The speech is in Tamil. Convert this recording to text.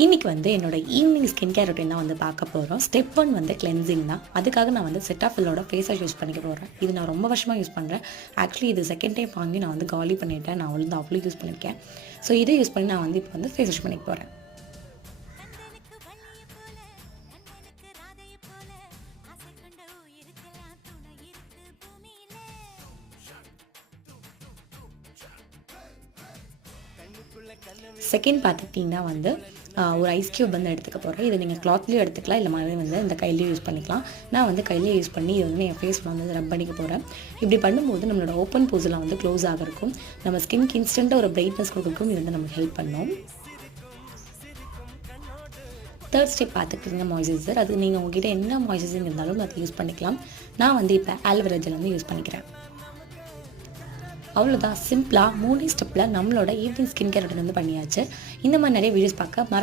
இன்றைக்கி வந்து என்னோட ஈவினிங் ஸ்கின் கேர் ரொட்டீன் தான் வந்து பார்க்க போகிறோம். ஸ்டெப் 1 வந்து கிளென்சிங் தான். அதுக்காக நான் வந்து செட்டாஃபில்லோட ஃபேஸ் வாஷ் யூஸ் பண்ணிக்க போகிறேன். இது நான் ரொம்ப வருஷமாக யூஸ் பண்ணுறேன். ஆக்சுவலி இது செகண்ட் டைம் வாங்கி நான் வந்து காலி பண்ணிட்டேன். நான் வந்து அவ்வளோ யூஸ் பண்ணியிருக்கேன். ஸோ இதை யூஸ் பண்ணி நான் வந்து இப்போ வந்து ஃபேஸ் வாஷ் பண்ணிக்க போகிறேன். செகண்ட் பார்த்துக்கிட்டிங்கன்னா வந்து ஒரு ஐஸ் க்யூப் வந்து எடுத்துக்க போகிறேன். இதை நீங்கள் கிளாத்லேயும் எடுத்துக்கலாம், இல்லை மாதிரி வந்து இந்த கையிலையும் யூஸ் பண்ணிக்கலாம். நான் வந்து கையிலேயே யூஸ் பண்ணி இது வந்து என் ஃபேஸில் வந்து ரப் பண்ணிக்க போகிறேன். இப்படி பண்ணும்போது நம்மளோட ஓப்பன் போஸ்லாம் வந்து க்ளோஸ் ஆகிருக்கும். நம்ம ஸ்கின்க்கு இன்ஸ்டண்ட்டாக ஒரு பிரைட்னஸ் கொடுக்கும். இது வந்து நமக்கு ஹெல்ப் பண்ணும். தேர்ட் ஸ்டெப் பார்த்துக்கிட்டிங்க மாய்ஸ்சரைசர். அது நீங்கள் உங்ககிட்ட என்ன மாய்ஸ்சரைசிங் இருந்தாலும் அதை யூஸ் பண்ணிக்கலாம். நான் வந்து இப்போ ஆலோவேரா ஜெல் வந்து யூஸ் பண்ணிக்கிறேன். அவ்வளோதான், சிம்பிளாக 3 ஸ்டெப்பில் நம்மளோட ஈவினிங் ஸ்கின் கேர் ரொட்டீன் வந்து பண்ணியாச்சு. இந்த மாதிரி நிறைய வீடியோஸ் பார்க்க